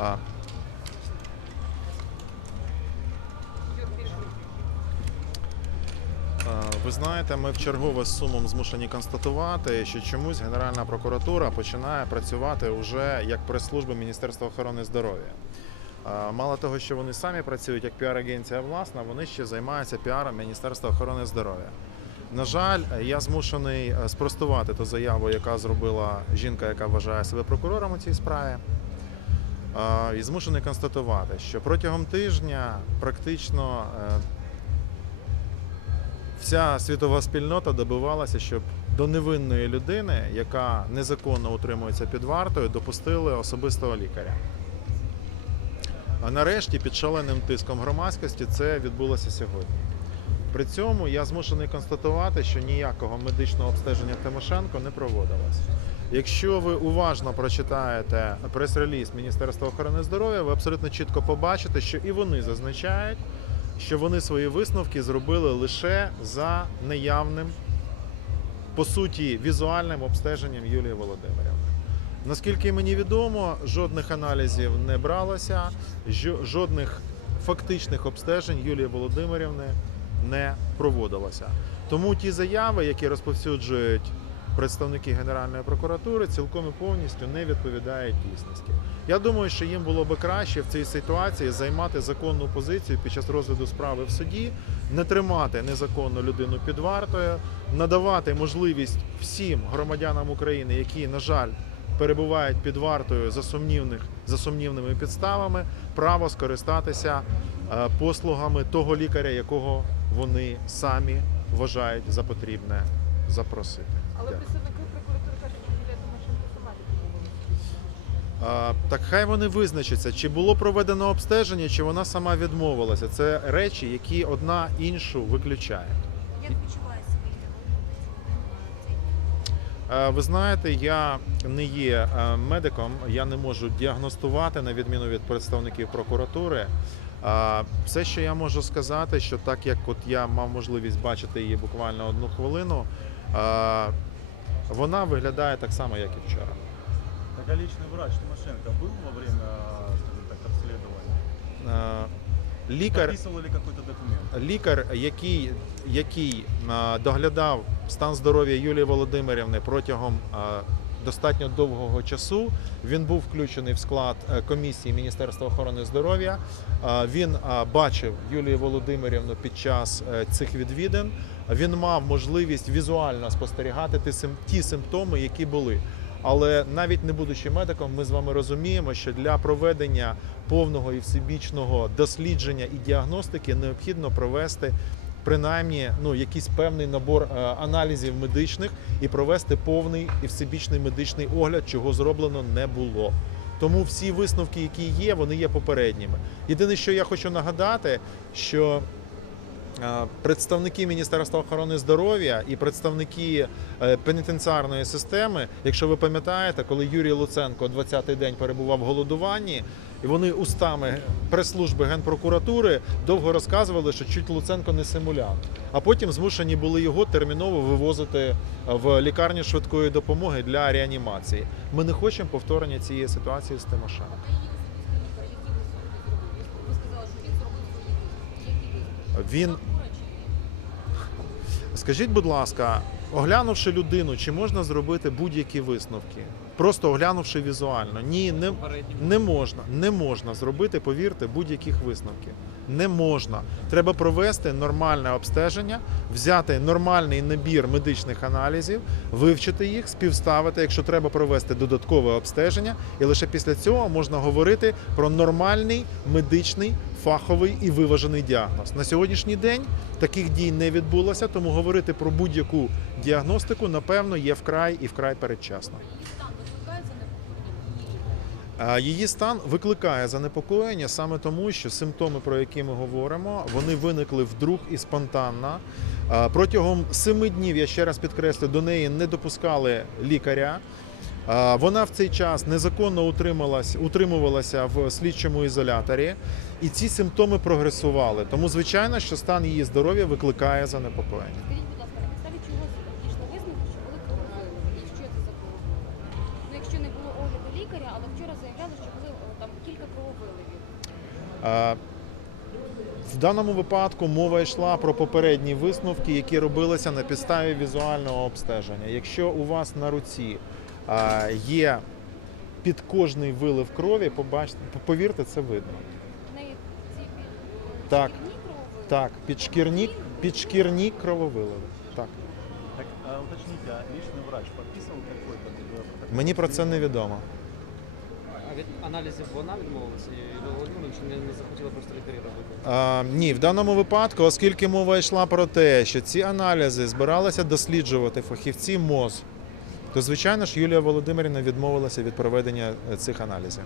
А, Ви знаєте, ми вчергове з сумом змушені констатувати, що чомусь Генеральна прокуратура починає працювати вже як прес-служба Міністерства охорони здоров'я. Мало того, що вони самі працюють як піар-агенція власна, вони ще займаються піаром Міністерства охорони здоров'я. На жаль, я змушений е, спростувати ту заяву, яка зробила жінка, яка вважає себе прокурором у цій справі. І змушений констатувати, що протягом тижня практично е, вся світова спільнота добивалася, щоб до невинної людини, яка незаконно утримується під вартою, допустили особистого лікаря. А нарешті під шаленим тиском громадськості це відбулося сьогодні. При цьому я змушений констатувати, що ніякого медичного обстеження Тимошенко не проводилось. Якщо ви уважно прочитаєте прес-реліз Міністерства охорони здоров'я, ви абсолютно чітко побачите, що і вони зазначають, що вони свої висновки зробили лише за неявним, по суті, візуальним обстеженням Юлії Володимирівни. Наскільки мені відомо, жодних аналізів не бралося, жодних фактичних обстежень Юлії Володимирівни не проводилося. Тому ті заяви, які розповсюджують представники Генеральної прокуратури, цілком і повністю не відповідають дійсності. Я думаю, що їм було би краще в цій ситуації займати законну позицію під час розгляду справи в суді, не тримати незаконну людину під вартою, надавати можливість всім громадянам України, які, на жаль, перебувають під вартою за сумнівних за сумнівними підставами, право скористатися е, послугами того лікаря, якого вони самі вважають за потрібне запросити. Але Дякую. представники прокуратури кажуть, що Тимошенко сама Так хай вони визначаться, чи було проведено обстеження, чи вона сама відмовилася. Це речі, які одна іншу виключають. Як відчуває себе Ви знаєте, я не є е, медиком, я не можу діагностувати на відміну від представників прокуратури. А, Все, що я можу сказати, що так як от я мав можливість бачити її буквально одну хвилину, а, вона виглядає так само, як і вчора. Так а личный врач Тимошенко был во время, скажем так, обследования? Е, Лікар Подписывал ли какой-то документ? лікар, який, який а, доглядав стан здоров'я Юлії Володимирівни протягом а, достатньо довгого часу, він був включений в склад е, комісії Міністерства охорони здоров'я. Він бачив Юлію Володимирівну під час е, цих відвідин. Він мав можливість візуально спостерігати ті симптоми, які були. Але навіть не будучи медиком, ми з вами розуміємо, що для проведення повного і всебічного дослідження і діагностики необхідно провести принаймні ну, якийсь певний набор е, аналізів медичних і провести повний і всебічний медичний огляд, чого зроблено не було. Тому всі висновки, які є, вони є попередніми. Єдине, що я хочу нагадати, що представники Міністерства охорони здоров'я і представники е, пенітенціарної системи, якщо ви пам'ятаєте, коли Юрій Луценко 20-й день перебував в голодуванні, і вони устами прес-служби генпрокуратури довго розказували, що чуть Луценко не симулянт. А потім змушені були його терміново вивозити в лікарню швидкої допомоги для реанімації. Ми не хочемо повторення цієї ситуації з Тимошенко. Він Скажіть, будь ласка, оглянувши людину, чи можна зробити будь-які висновки? Просто оглянувши візуально. Ні, не, не можна. Не можна зробити, повірте, будь-яких висновків. Не можна. Треба провести нормальне обстеження, взяти нормальний набір медичних аналізів, вивчити їх, співставити, якщо треба провести додаткове обстеження, і лише після цього можна говорити про нормальний медичний фаховий і виважений діагноз. На сьогоднішній день таких дій не відбулося, тому говорити про будь-яку діагностику, напевно, є вкрай і вкрай передчасно. Її стан викликає занепокоєння? Саме тому, що симптоми, про які ми говоримо, вони виникли вдруг і спонтанно. Протягом семи днів, я ще раз підкреслю, до неї не допускали лікаря. Вона в цей час незаконно утрималась, утримувалася в слідчому ізоляторі, і ці симптоми прогресували. Тому, звичайно, що стан її здоров'я викликає занепокоєння. Лікаря, але вчора заявляли, що були е, там кілька крововиливів. В даному випадку мова йшла про попередні висновки, які робилися на підставі візуального обстеження. Якщо у вас на руці є під кожний вилив крові, побачите, повірте, це видно. Так. шкірні крововиливи? Так, підшкірні, підшкірні крововиливи. Так. Так, а уточните, а личный врач подписывал какой-то? Мені про це не відомо. А від аналізів вона відмовилася Юлія Володимирович не, не захотіла просто лікарі робити. А, ні, в даному випадку, оскільки мова йшла про те, що ці аналізи збиралися досліджувати фахівці МОЗ, то звичайно ж Юлія Володимирівна відмовилася від проведення е, цих аналізів.